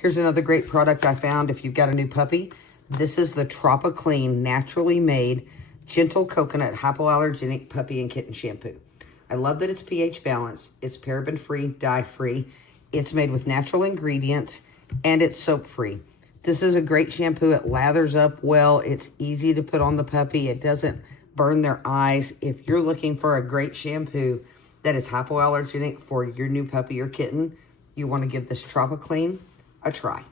Here's another great product I found if you've got a new puppy. This is the Tropiclean naturally made gentle coconut hypoallergenic puppy and kitten shampoo. I love that it's pH balanced, it's paraben free, dye free, it's made with natural ingredients, and it's soap free. This is a great shampoo. It lathers up well. It's easy to put on the puppy. It doesn't burn their eyes. If you're looking for a great shampoo that is hypoallergenic for your new puppy or kitten, you want to give this Tropiclean a try.